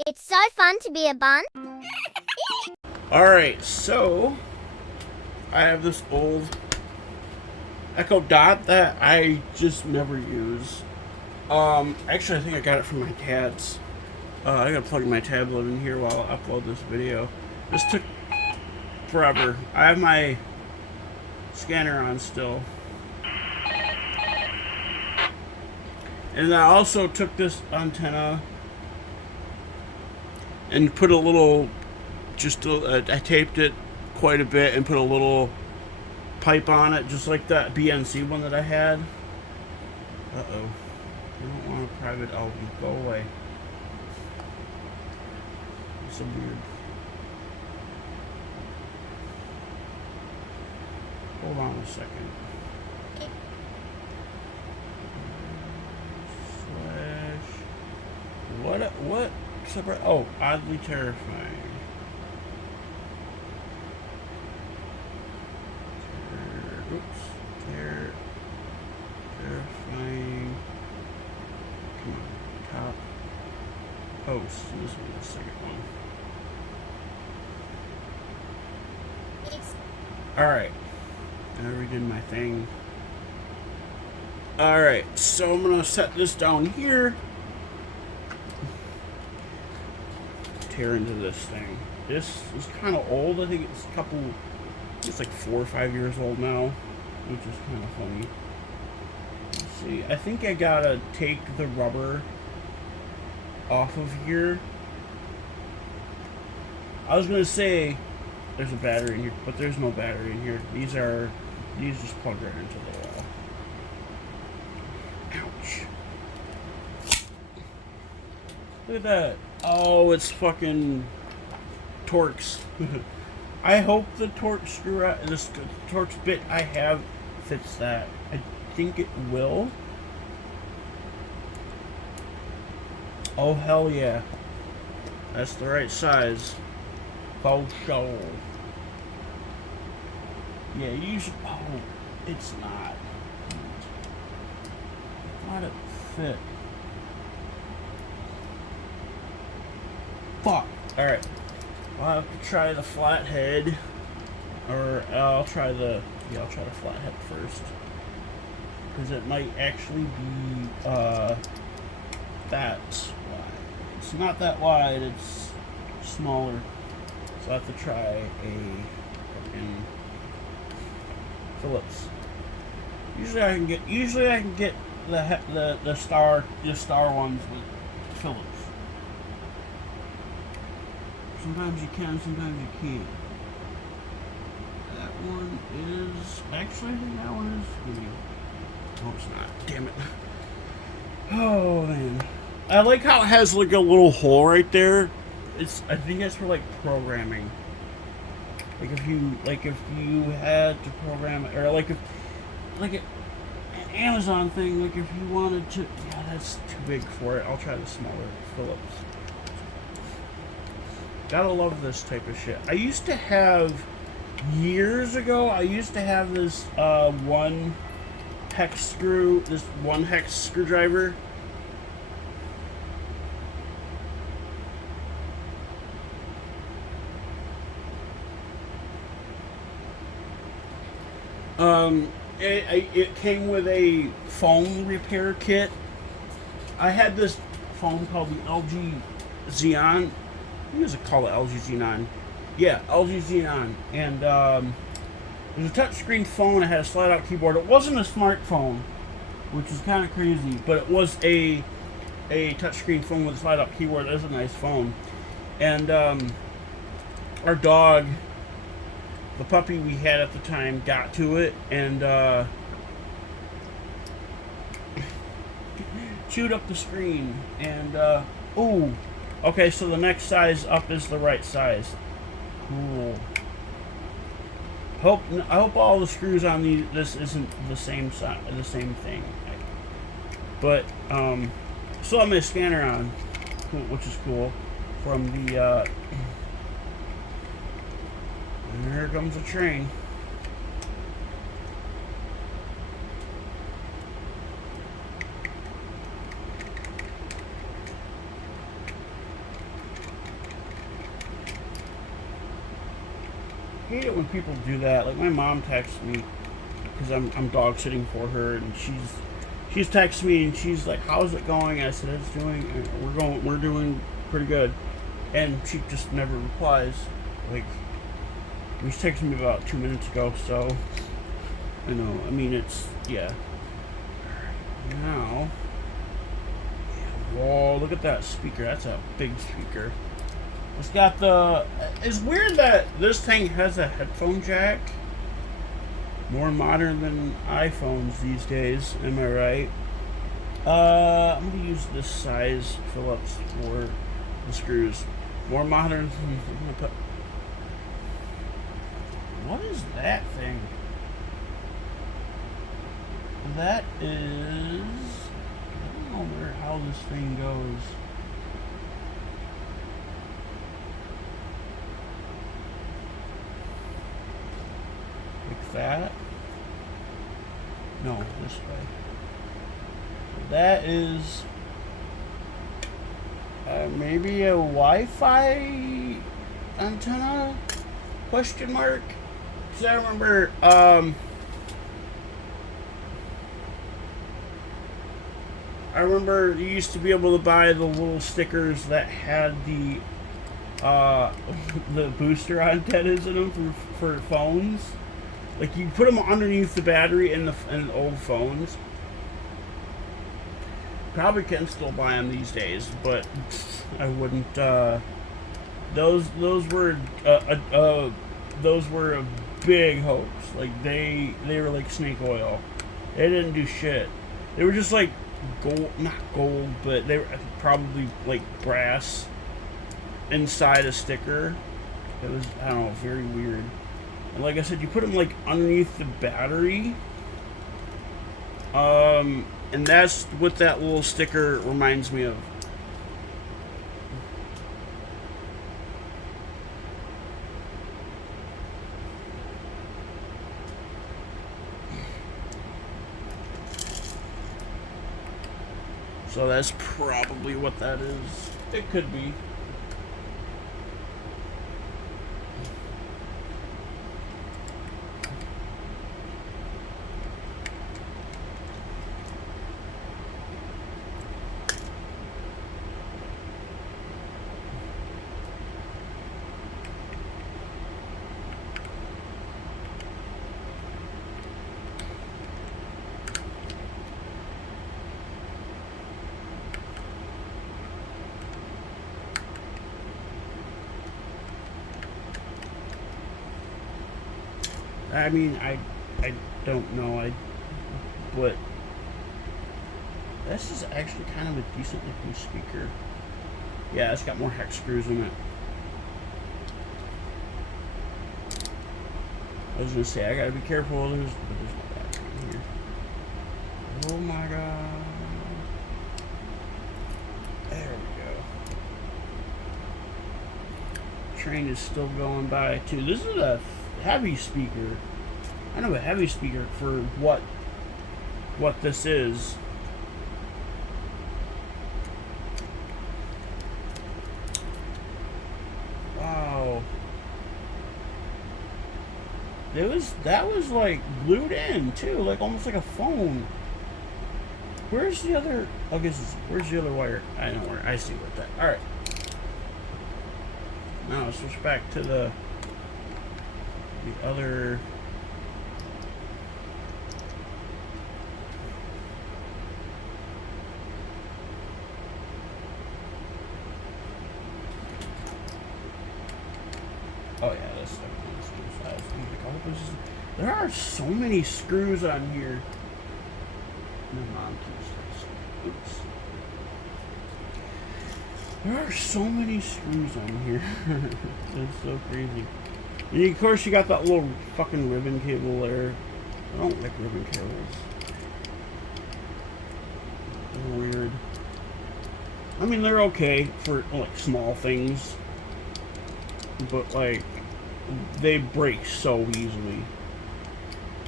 It's so fun to be a bun. Alright, so I have this old Echo Dot that I just never use. Actually I think I got it from my dad's. I gotta plug my tablet in here while I upload this video. This took forever. I have my scanner on still. And I also took this antenna and put a little, I taped it quite a bit and put a little pipe on it, just like that BNC one that I had. Uh-oh. I don't want a private LV. Go away. It's so weird. Hold on a second. What? Separate? Oh, oddly terrifying. Terrifying. Come on, top post. This is the second one. Alright. I redid my thing. Alright, so I'm gonna set this down here. Tear into this thing. This is kind of old. I think it's like 4 or 5 years old now, which is kind of funny. Let's see. I think I gotta take the rubber off of here. I was gonna say there's a battery in here, but there's no battery in here. These just plug right into the wall. Ouch. Look at that. Oh, it's fucking Torx. I hope the Torx this Torx bit I have fits that. I think it will. Oh, hell yeah. That's the right size. Faux show. Yeah, you should. Oh, it's not. I thought it fit. Fuck. Alright. I'll have to try the flathead. Or I'll try the flathead first. Because it might actually be that wide. It's not that wide, it's smaller. So I have to try a fucking Phillips. Usually I can get the star ones with Phillips. Sometimes you can, sometimes you can't. That one is... Actually, I think that one is... Oh, it's not. Damn it. Oh, man. I like how it has, like, a little hole right there. I think that's for, like, programming. Like, if you had to program it... Or, like, if... Like, an Amazon thing, like, if you wanted to... Yeah, that's too big for it. I'll try the smaller Phillips. Gotta love this type of shit. I used to have, years ago, this one hex screwdriver. It came with a phone repair kit. I had this phone called the LG Xeon. What does it call it? LG Xenon. Yeah, LG Xenon. And it was a touchscreen phone. It had a slide-out keyboard. It wasn't a smartphone, which is kind of crazy, but it was a touchscreen phone with a slide-out keyboard. It was a nice phone. And our dog, the puppy we had at the time, got to it and chewed up the screen. And ooh. Okay, so the next size up is the right size. Cool. I hope all the screws on this isn't the same size, the same thing. But still have my scanner on, which is cool. From the and here comes the train. hate it when people do that. Like my mom texts me because I'm dog sitting for her, and she's texted me and she's like, "How's it going?" And I said, "It's doing. We're doing pretty good," and she just never replies. Like, she texted me about 2 minutes ago, so I know. I mean, it's yeah. Now, whoa! Look at that speaker. That's a big speaker. It's got the. It's weird that this thing has a headphone jack. More modern than iPhones these days. Am I right? I'm gonna use this size Phillips for the screws. More modern. I'm gonna put. What is that thing? That is. I don't know how this thing goes. Like that? No, this way. That is maybe a Wi-Fi antenna? Question mark? Because I remember you used to be able to buy the little stickers that had the the booster antennas in them for phones. Like you put them underneath the battery in the old phones. Probably can still buy them these days, but I wouldn't. Those were a big hoax. Like they were like snake oil. They didn't do shit. They were just like gold, not gold, but they were probably like brass inside a sticker. It was, I don't know, very weird. And like I said, you put them like underneath the battery. And that's what that little sticker reminds me of. So that's probably what that is. It could be. I mean, I don't know. But this is actually kind of a decent looking speaker. Yeah, it's got more hex screws in it. I was gonna say I gotta be careful. There's no battery in here. Oh my god. There we go. Train is still going by too. This is a heavy speaker. I know a heavy speaker for what this is. Wow. That was like glued in too, like almost like a phone. Where's the other? I guess where's the other wire? I know where. I see what that. All right. Now let's switch back to the other. Oh yeah, that's like 5. There are so many screws on here. My mom keeps this. Oops. There are so many screws on here. It's so crazy. And of course you got that little fucking ribbon cable there. I don't like ribbon cables. They're weird. I mean, they're okay for like small things, but like they break so easily.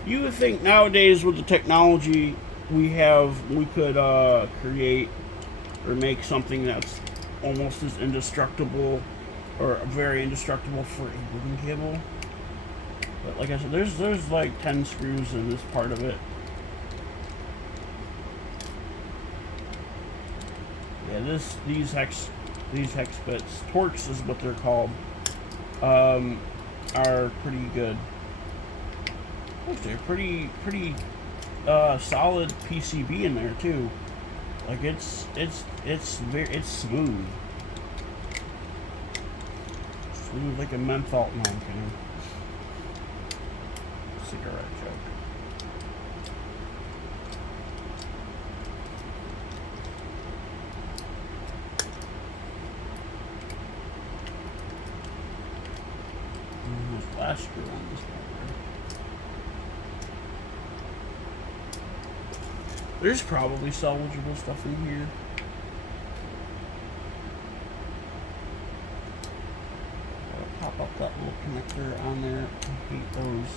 You would think nowadays with the technology we have, we could create or make something that's almost as indestructible or very indestructible for a ribbon cable. But like I said, there's like 10 screws in this part of it. Yeah, these hex bits, Torx is what they're called, are pretty good. They're pretty solid PCB in there too. Like it's smooth. Smooth like a menthol kind of cigarette joke. Last screw on this part. There's probably salvageable stuff in here. Gotta pop up that little connector on there. I hate those.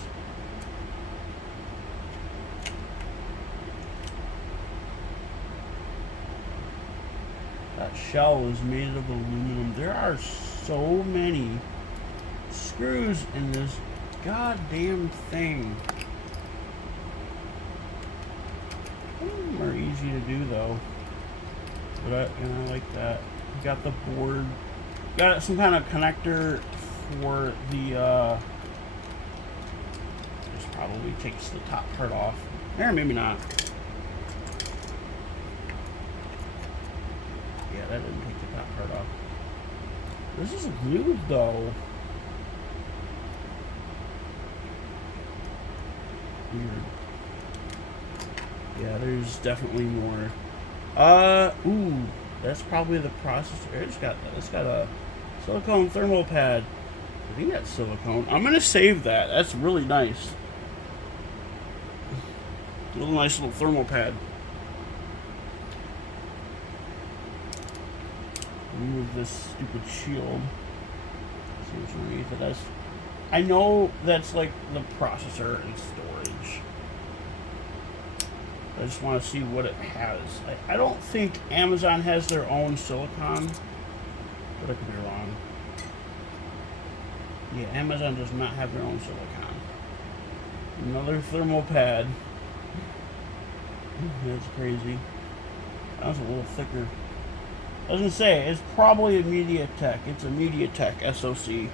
That shell is made of aluminum. There are so many screws in this goddamn thing. Some of them are easy to do though, but I like that. You got the board, got some kind of connector for the. This probably takes the top part off. Or maybe not. Yeah, that didn't take the top part off. This is glued though. Weird. Yeah, there's definitely more. Ooh, that's probably the processor. It's got a silicone thermal pad. I think that's silicone. I'm gonna save that. That's really nice. A little nice little thermal pad. Remove this stupid shield. See what's underneath it. I know that's like the processor and storage. I just want to see what it has. I don't think Amazon has their own silicon, but I could be wrong. Yeah, Amazon does not have their own silicon. Another thermal pad. That's crazy. That was a little thicker. I was gonna say, it's probably a MediaTek. It's a MediaTek SoC.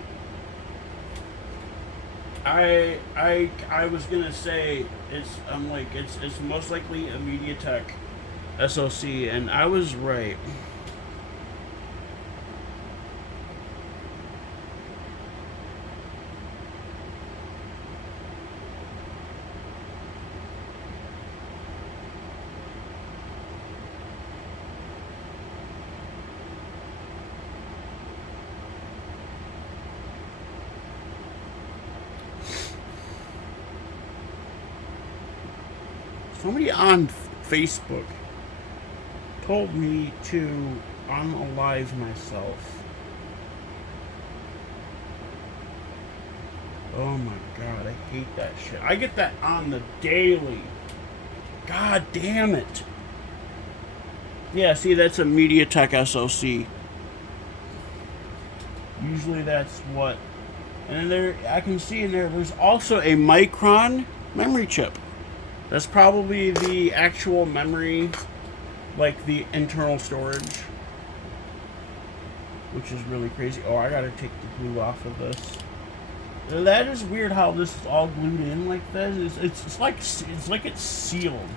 I was gonna say it's most likely a MediaTek SoC, and I was right. Somebody on Facebook told me to unalive myself. Oh my god, I hate that shit. I get that on the daily. God damn it. Yeah, see, that's a MediaTek SoC. Usually that's what. And there, I can see in there's also a Micron memory chip. That's probably the actual memory, like the internal storage, which is really crazy. Oh, I gotta take the glue off of this. That is weird how this is all glued in like this. It's like it's sealed.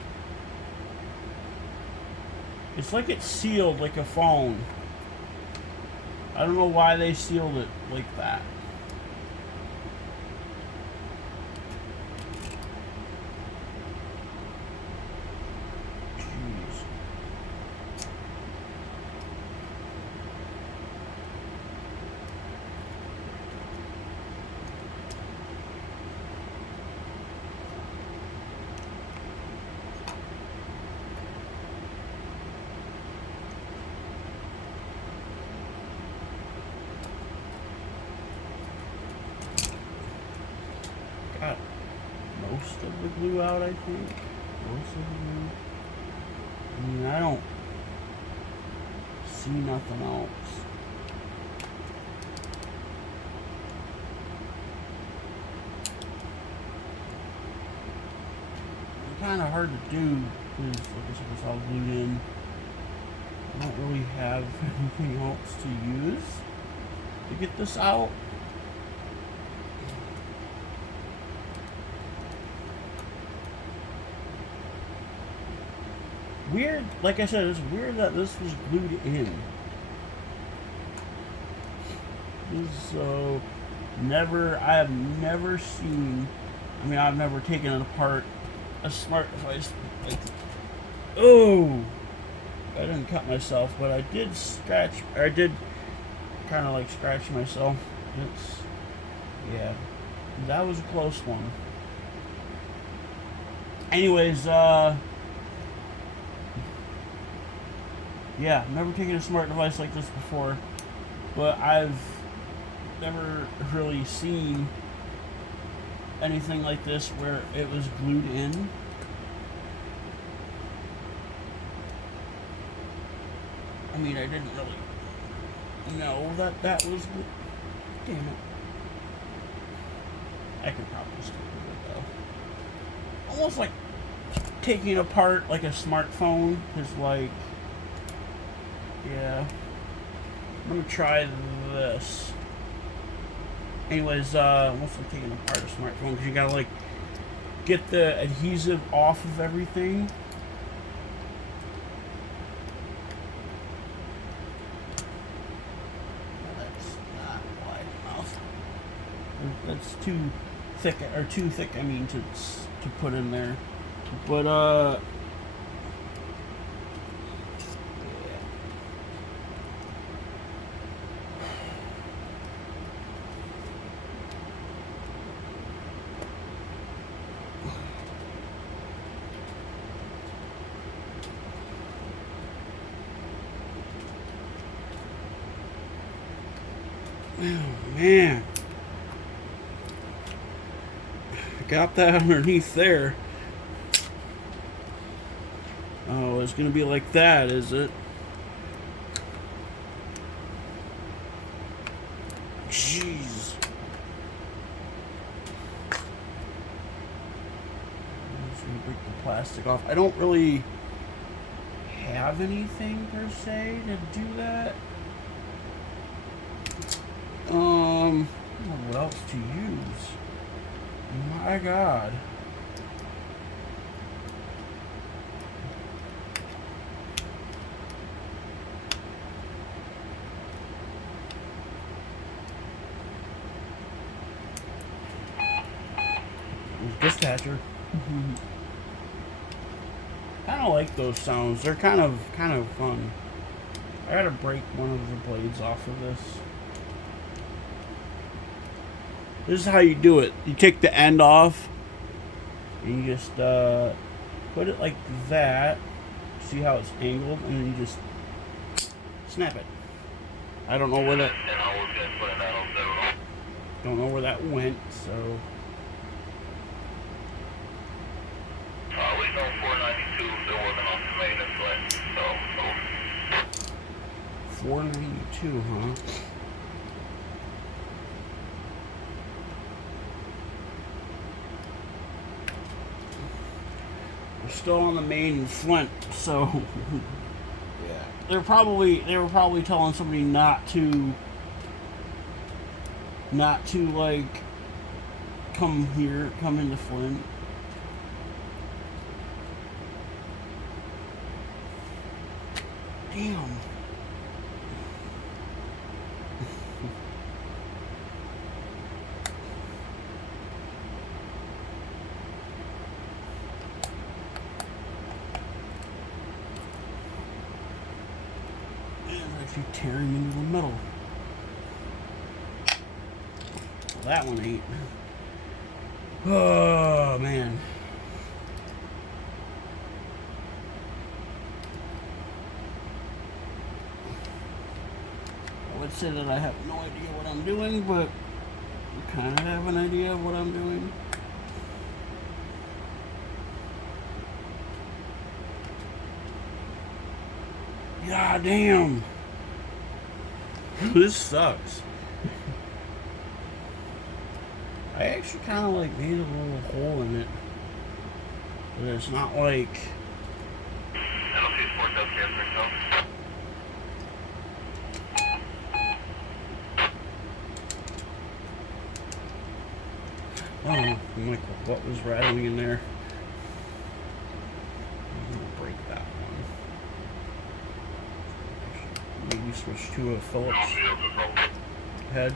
It's like it's sealed like a phone. I don't know why they sealed it like that. Got most of the glue out, I think. Most of the glue. I mean, I don't see nothing else. kind of hard to do because, like I said, it's all glued in. I don't really have anything else to use to get this out. Weird, like I said, it's weird that this was glued in. So, I have never seen, I mean, I've never taken it apart a smart device like, oh, I didn't cut myself, but I did scratch, or I did kind of like scratch myself. Yeah, that was a close one. Anyways, yeah, never taken a smart device like this before, but I've never really seen anything like this where it was glued in. I mean, I didn't really know that was glued. Damn it. I could probably still do it though. Almost like taking apart like a smartphone, because like, yeah. I'm gonna try this. Anyways, once I'm taking apart a smartphone, because you gotta like get the adhesive off of everything. No, that's not wide enough. That's too thick, or too thick. I mean, to put in there. But oh man, I got that underneath there. Oh, it's gonna be like that, is it? Jeez. I'm just gonna break the plastic off. I don't really have anything per se to do that. I don't know what else to use. My God. Dispatcher. I don't like those sounds. They're kind of fun. I gotta break one of the blades off of this. This is how you do it. You take the end off, and you just put it like that. See how it's angled, and then you just snap it. I don't know where that. Don't know where that went. So. We know 492. They're working on some maintenance, so. 492, huh? We're still on the main front, so yeah. They were probably telling somebody not to like come into Flint. Damn. Actually tearing into the middle. Well, that one ain't. Oh man. I would say that I have no idea what I'm doing, but I kind of have an idea of what I'm doing. God damn. This sucks. I actually kind of like made a little hole in it. But it's not like... LP Sports upstairs myself. Oh, I'm like, what was rattling in there? I'm gonna break that one. Maybe switch to a Phillips head.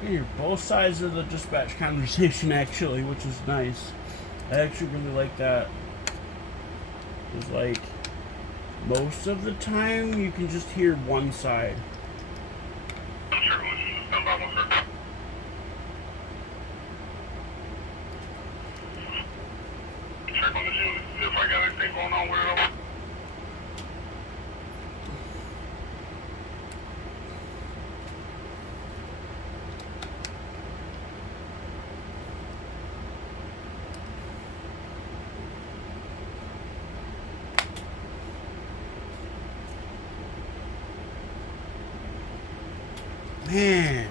You hear both sides of the dispatch conversation actually, which is nice. I actually really like that. It's like most of the time you can just hear one side. Check on the unit, see if I got anything going on with it. Man.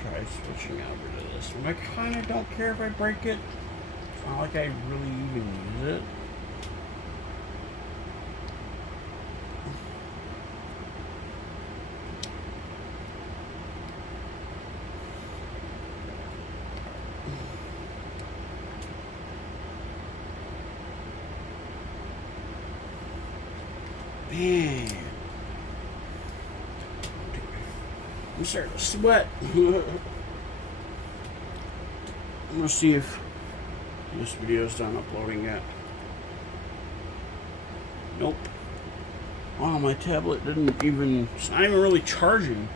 Try switching over to this one. I kind of don't care if I break it. It's not like I really even use it. Man, I'm starting to sweat. I'm gonna see if this video's done uploading yet. Nope. Oh, my tablet didn't even. It's not even really charging.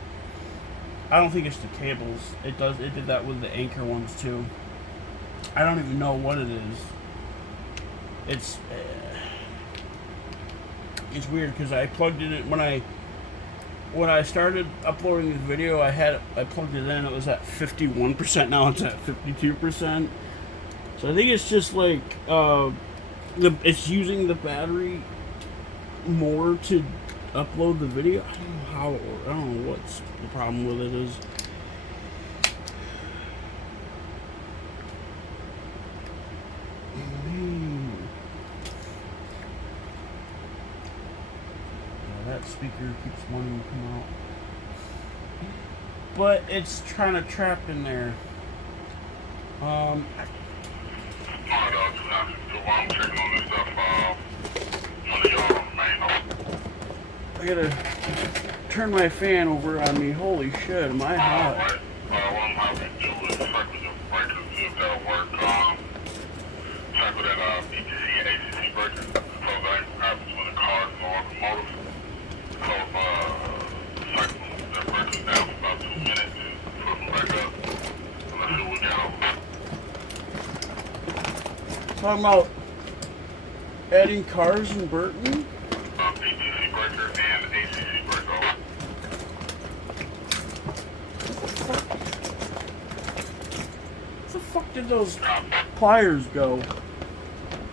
I don't think it's the cables. It does. It did that with the Anchor ones too. I don't even know what it is. It's weird because I plugged it in when I started uploading the video. I plugged it in. It was at 51%. Now it's at 52%. So I think it's just like it's using the battery more to upload the video. I don't know how it works. I don't know what's the problem with it is. That speaker keeps wanting to come out, but it's kind of trapped in there. I gotta turn my fan over on me. Holy shit, am I hot? Talking about adding cars in Burton? PTC breaker and ACC breaker. Where the fuck did those pliers go?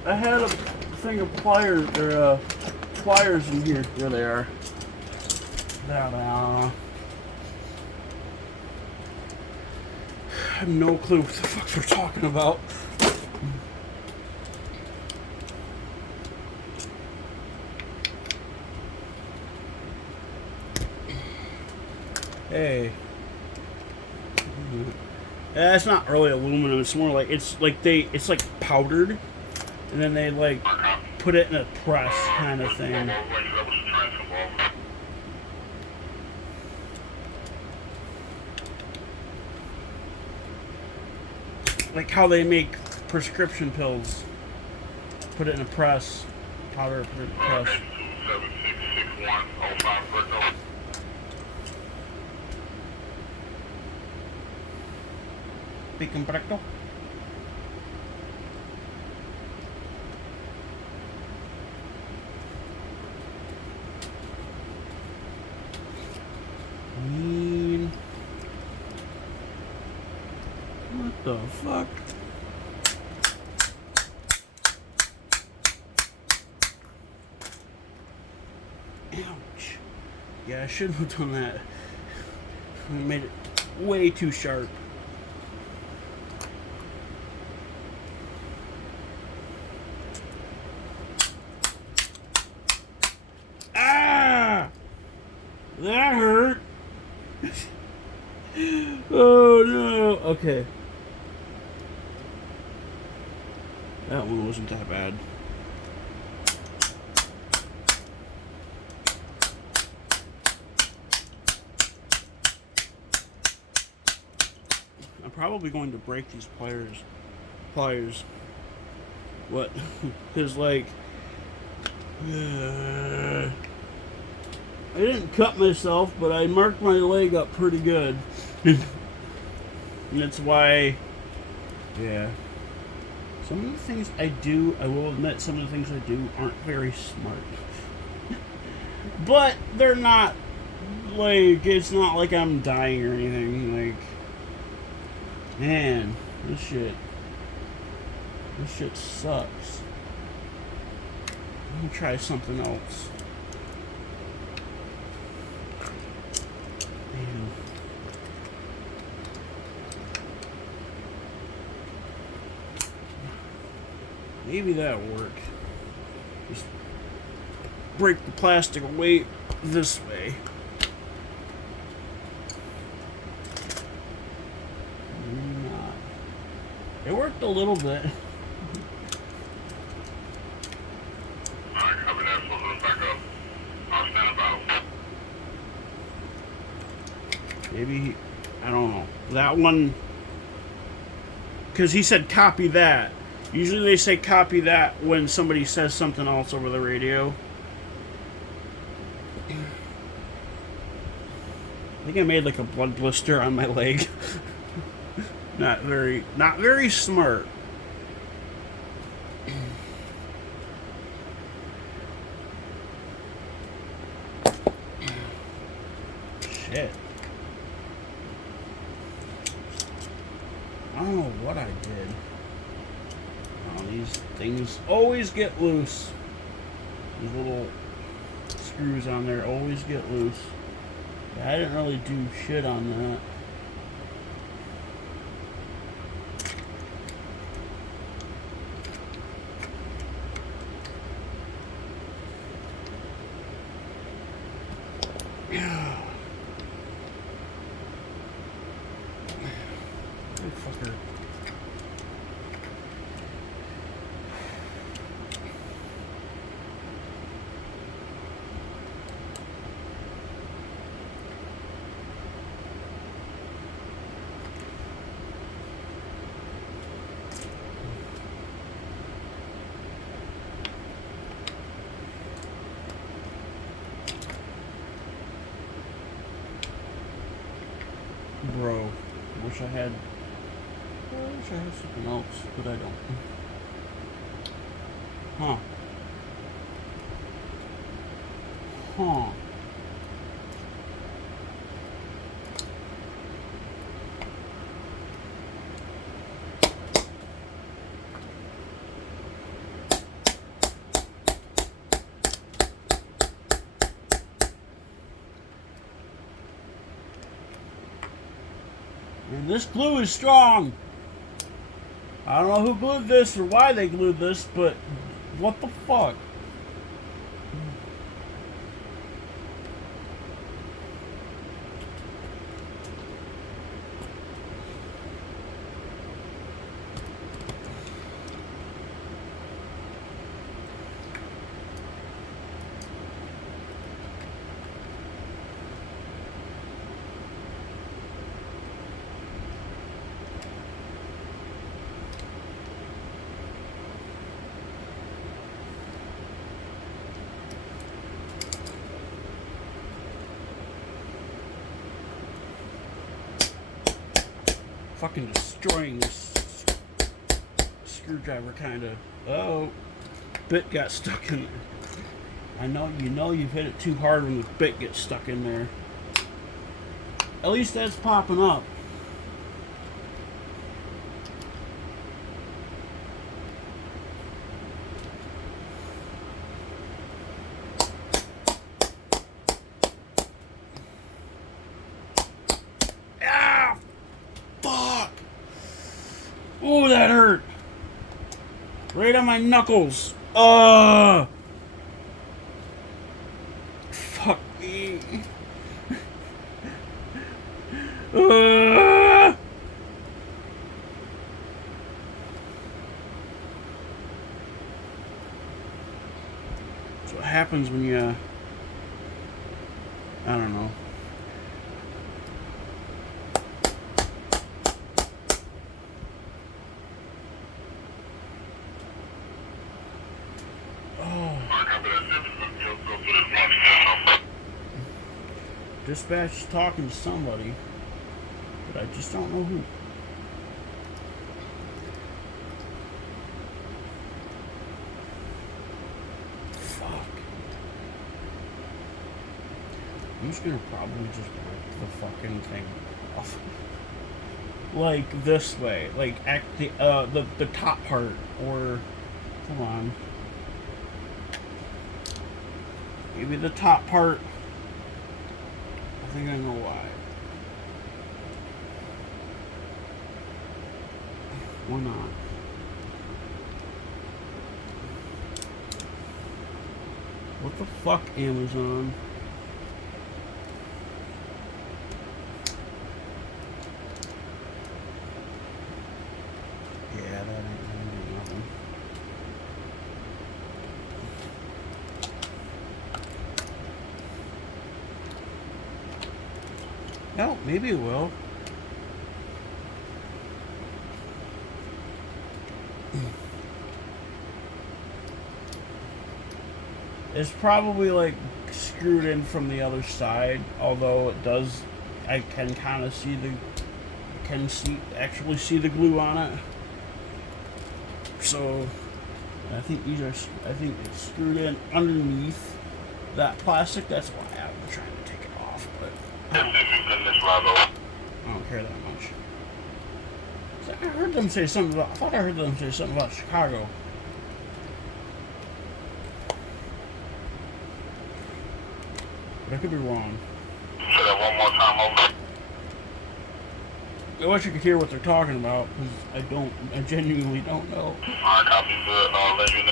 I had a thing of pliers in here. There they are. There they are. I have no clue what the fuck we're talking about. Hey. Yeah, it's not really aluminum. It's more like it's like powdered, and then they like put it in a press kind of thing. Like how they make prescription pills. Put it in a press, powder, put it in a press. Pick correcto. What the fuck? Ouch. Yeah, I shouldn't have done that. I made it way too sharp. Ah! That hurt. Oh no. Okay. That one wasn't that bad. I'm probably going to break these pliers. What? Because like I didn't cut myself, but I marked my leg up pretty good. And that's why, yeah. Some of the things I do, I will admit, some of the things I do aren't very smart. But they're not, like, it's not like I'm dying or anything. Like, man, this shit sucks. I'm gonna try something else. Man. Maybe that'll work. Just break the plastic away this way. Maybe not. It worked a little bit. Alright, copy that. So let's back up. I'll stand about. Maybe, I don't know. That one, because he said copy that. Usually they say copy that when somebody says something else over the radio. I think I made like a blood blister on my leg. Not very smart. Shit. I don't know what I did. Oh, these things always get loose. These little screws on there always get loose. Yeah, I didn't really do shit on that. Fucker. Bro, wish I had something else, but I don't. Huh. And this glue is strong. I don't know who glued this or why they glued this, but what the fuck? Fucking destroying this screwdriver, kind of. Oh, bit got stuck in there. I know you've hit it too hard when the bit gets stuck in there. At least that's popping up. Oh, that hurt. Right on my knuckles. Fuck me. That's what happens when you, I don't know. Dispatch is talking to somebody, but I just don't know who. Fuck. I'm just gonna probably just rip the fucking thing off. Like this way, like at the top part, or come on, maybe the top part. I think I know why. Why not? What the fuck, Amazon? Yeah, that ain't nothing. No, maybe it will. It's probably like screwed in from the other side, although it does. I can kind of see actually see the glue on it. So I think I think it's screwed in underneath that plastic. That's why I'm trying to take it off, but I don't care that much. I heard them say something about. I thought I heard them say something about Chicago. But I could be wrong. Say that one more time, over. I wish you could hear what they're talking about, because I genuinely don't know. Alright, copy, good. Let you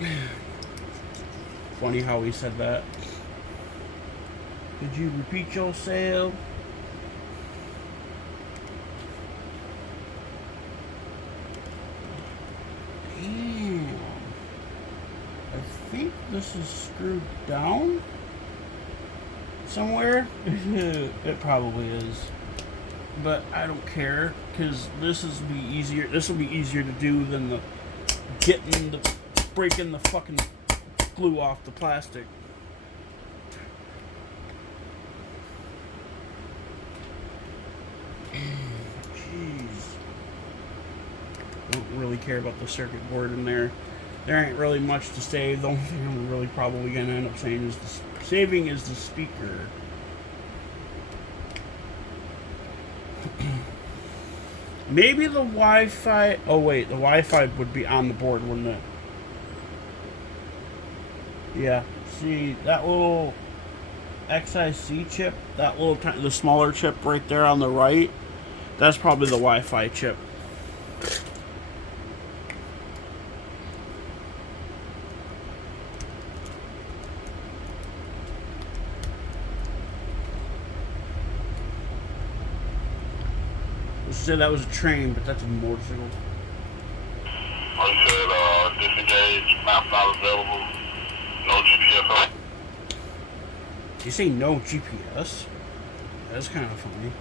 know. Funny how he said that. Could you repeat yourself? Damn. I think this is screwed down somewhere. It probably is. But I don't care, because this will be easier to do than the breaking the fucking glue off the plastic. Jeez. Don't really care about the circuit board in there. There ain't really much to save. The only thing I'm really probably gonna end up saying is saving is the speaker. Maybe the Wi-Fi. Oh wait, the Wi-Fi would be on the board, wouldn't it? Yeah. See that little XIC chip, the smaller chip right there on the right. That's probably the Wi-Fi chip. Said that was a train, but that's a motorcycle. I said, disengage, map not available, no GPS. You say no GPS? That's kind of funny.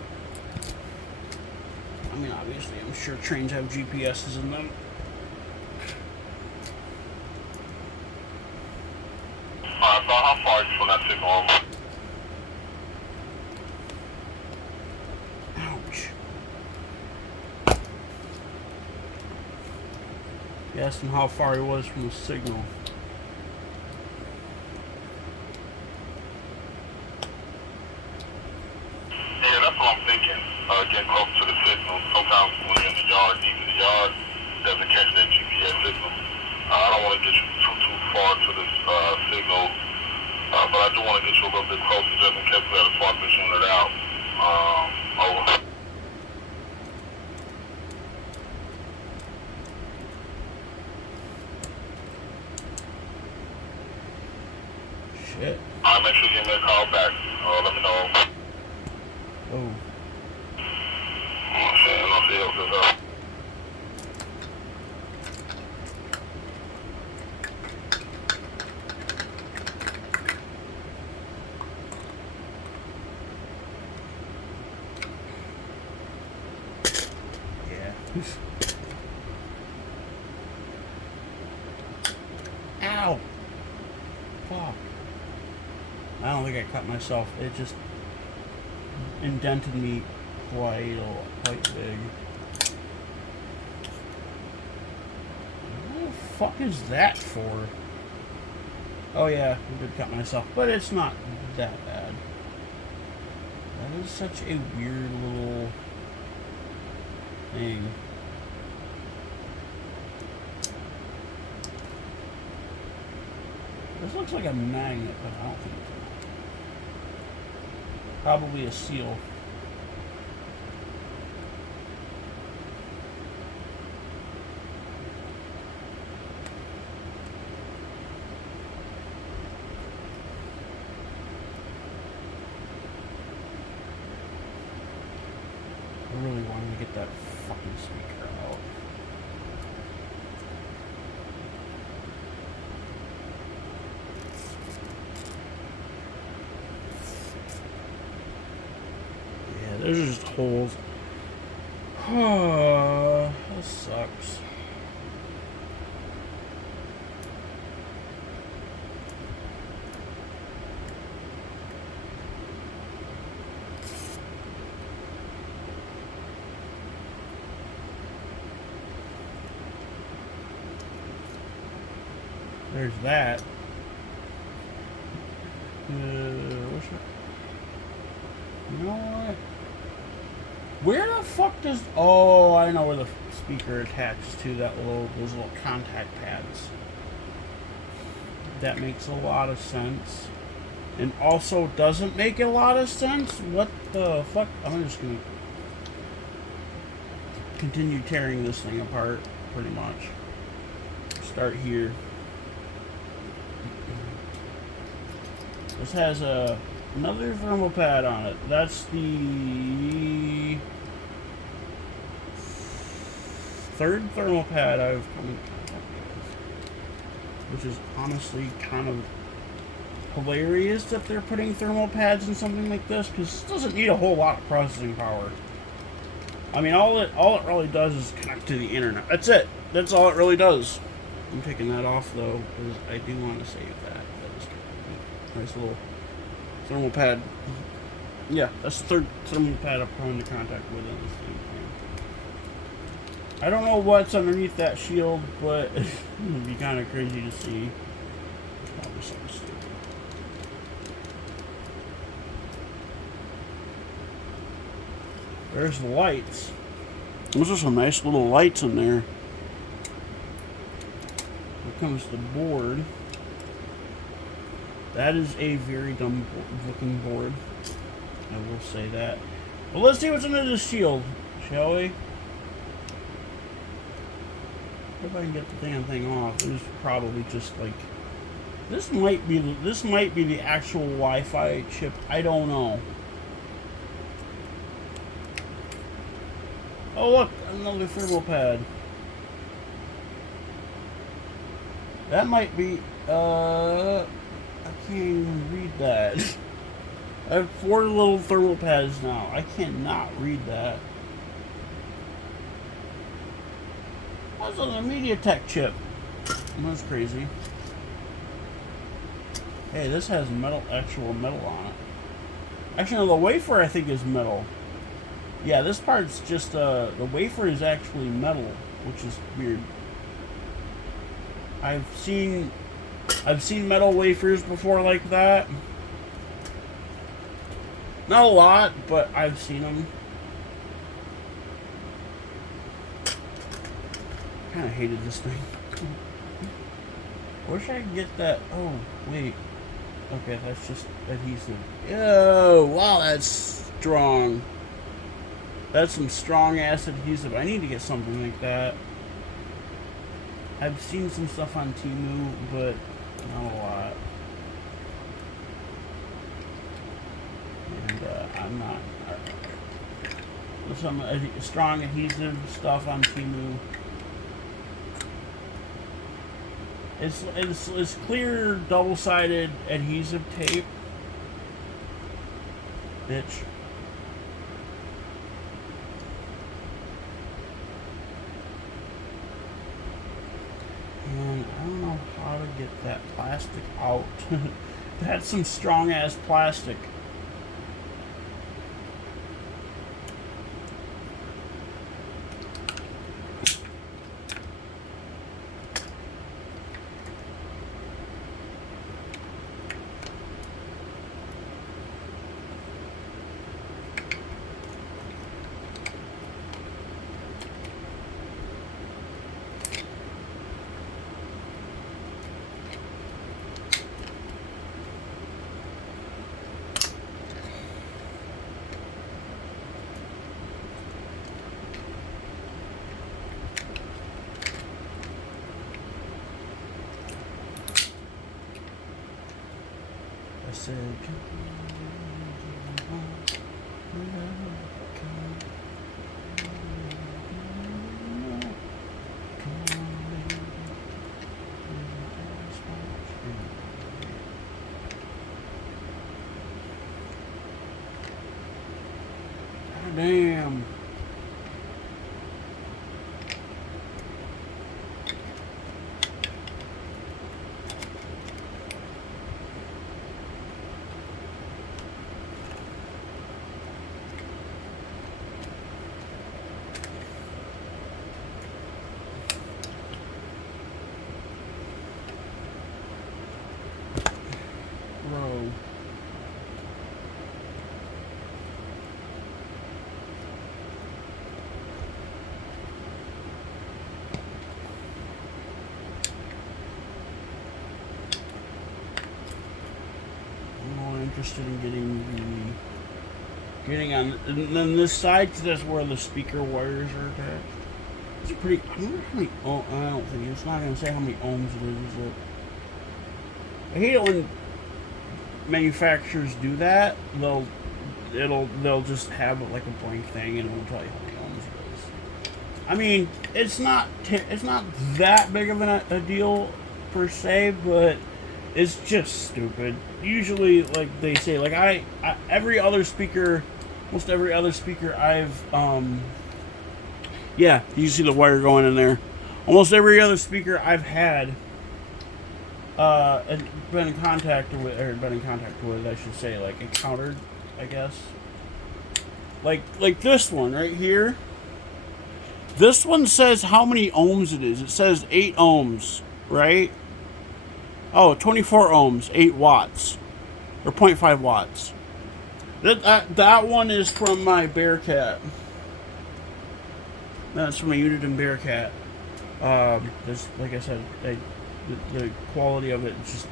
I mean, obviously, I'm sure trains have GPSs in them. Alright, so how far are you from that signal over? He asked him how far he was from the signal. Yeah, that's what I'm thinking. Getting close to the signal. Sometimes when you're in the yard, deep in the yard, doesn't catch that GPS signal. I don't want to get you too far to this signal, but I do want to get you a little bit closer just in case we had a spot to tune it out. Over. Shit. Make sure you give me a call back. Let me know. Oh. I'll see you. Yeah. Ow! Fuck. I don't think I cut myself. It just indented me quite big. What the fuck is that for? Oh yeah, I did cut myself, but it's not that bad. That is such a weird little thing. This looks like a magnet, but I don't think it's a magnet. Probably a seal. I really wanted to get that fucking speaker out. Yeah, there's just holes. That sucks. There's that. What's that? You know what? Where the fuck does... Oh, I know where the speaker attaches to those little contact pads. That makes a lot of sense. And also doesn't make a lot of sense. What the fuck? I'm just gonna continue tearing this thing apart, pretty much. Start here. This has another thermal pad on it. That's the third thermal pad I've come in contact with, which is honestly kind of hilarious that they're putting thermal pads in something like this, because it doesn't need a whole lot of processing power. I mean, all it really does is connect to the internet. That's it. That's all it really does. I'm taking that off though, because I do want to save that. That is nice little thermal pad. Yeah, that's the third thermal pad I've come into contact with in this thing. I don't know what's underneath that shield, but it would be kind of crazy to see. Probably something stupid. There's the lights. Those are some nice little lights in there. Here comes the board. That is a very dumb looking board. I will say that. But let's see what's under the shield, shall we? If I can get the damn thing off. There's probably just like this might be the actual Wi-Fi chip. I don't know. Oh look, another thermal pad. That might be I can't even read that. I have 4 little thermal pads now. I cannot read that. That's on a MediaTek chip. That's crazy. Hey, this has actual metal on it. Actually, no, the wafer I think is metal. Yeah, this part's just the wafer is actually metal, which is weird. I've seen metal wafers before like that. Not a lot, but I've seen them. Kind of hated this thing. Wish I could get that. Oh wait, Okay, that's just adhesive. Oh, wow, that's strong. That's some strong ass adhesive. I need to get something like that. I've seen some stuff on Temu, but not a lot. And I'm not. There's some strong adhesive stuff on Temu. It's clear double-sided adhesive tape. Bitch. And I don't know how to get that plastic out. That's some strong ass plastic. I said, damn. Bro. I'm more interested in getting on, and then this side, 'cause that's where the speaker wires are attached. It's pretty. I wonder how many. Oh, I don't think it's not gonna say how many ohms it is it? I hate it when manufacturers do that. They'll just have it like a blank thing and it will tell you how many ohms it is. I mean, it's not that big of a deal per se, but it's just stupid. Usually, like they say, like I every other speaker, most every other speaker I've yeah, you see the wire going in there. Almost every other speaker I've had and been in contact with, I should say, like encountered, I guess. Like this one right here. This one says how many ohms it is. It says 8 ohms, right? Oh, 24 ohms, 8 watts, or 0.5 watts. That one is from my Bearcat. That's from a Uniden Bearcat. Like I said, the quality of it is just.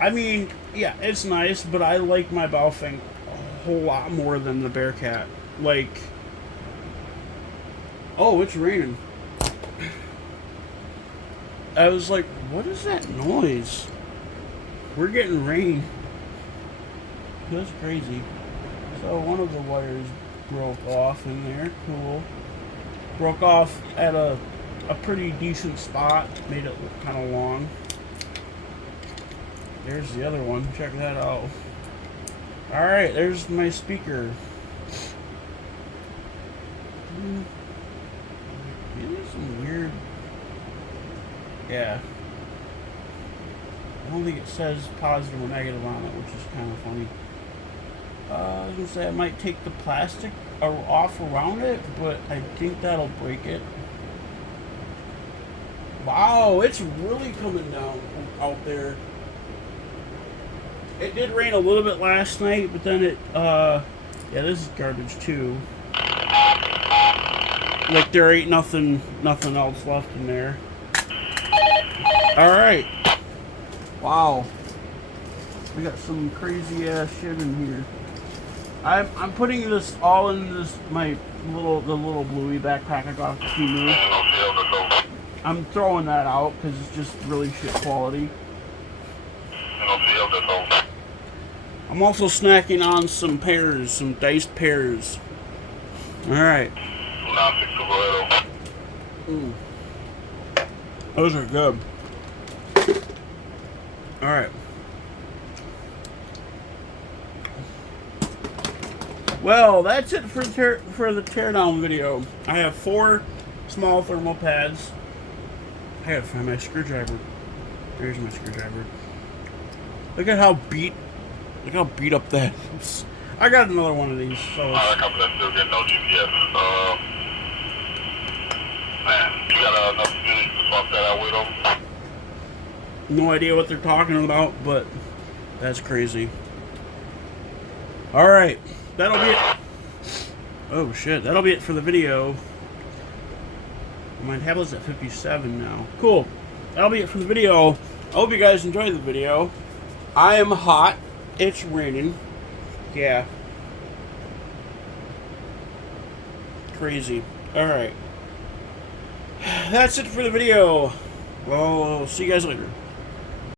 I mean, yeah, it's nice, but I like my Baofeng a whole lot more than the Bearcat. Like, oh, it's raining. I was like, what is that noise? We're getting rain. That's crazy. So one of the wires broke off in there. Cool. Broke off at a pretty decent spot. Made it look kind of long. There's the other one. Check that out. Alright, there's my speaker. It is some weird. Yeah. I don't think it says positive or negative on it, which is kind of funny. I was going to say I might take the plastic off around it, but I think that'll break it. Wow, it's really coming down out there. It did rain a little bit last night, but then it, yeah, this is garbage too. Like there ain't nothing else left in there. Alright. Wow. We got some crazy ass shit in here. I'm putting this all in this the little bluey backpack I got off the Timu. I'm throwing that out because it's just really shit quality. I'm also snacking on some pears, some diced pears. Alright. Those are good. Alright. Well, that's it for the teardown video. I have 4 small thermal pads. I gotta find my screwdriver. There's my screwdriver. Look how beat up that is. I got another one of these. So I copy that. Still getting no GPS. Man, you got enough feelings to swap that out with them? no idea what they're talking about, but that's crazy. All right, that'll be it. Oh shit, that'll be it for the video. My tablet's at 57 now. Cool. That'll be it for the video. I hope you guys enjoyed the video. I am hot. It's raining. Yeah. Crazy. Alright. That's it for the video. Well, see you guys later.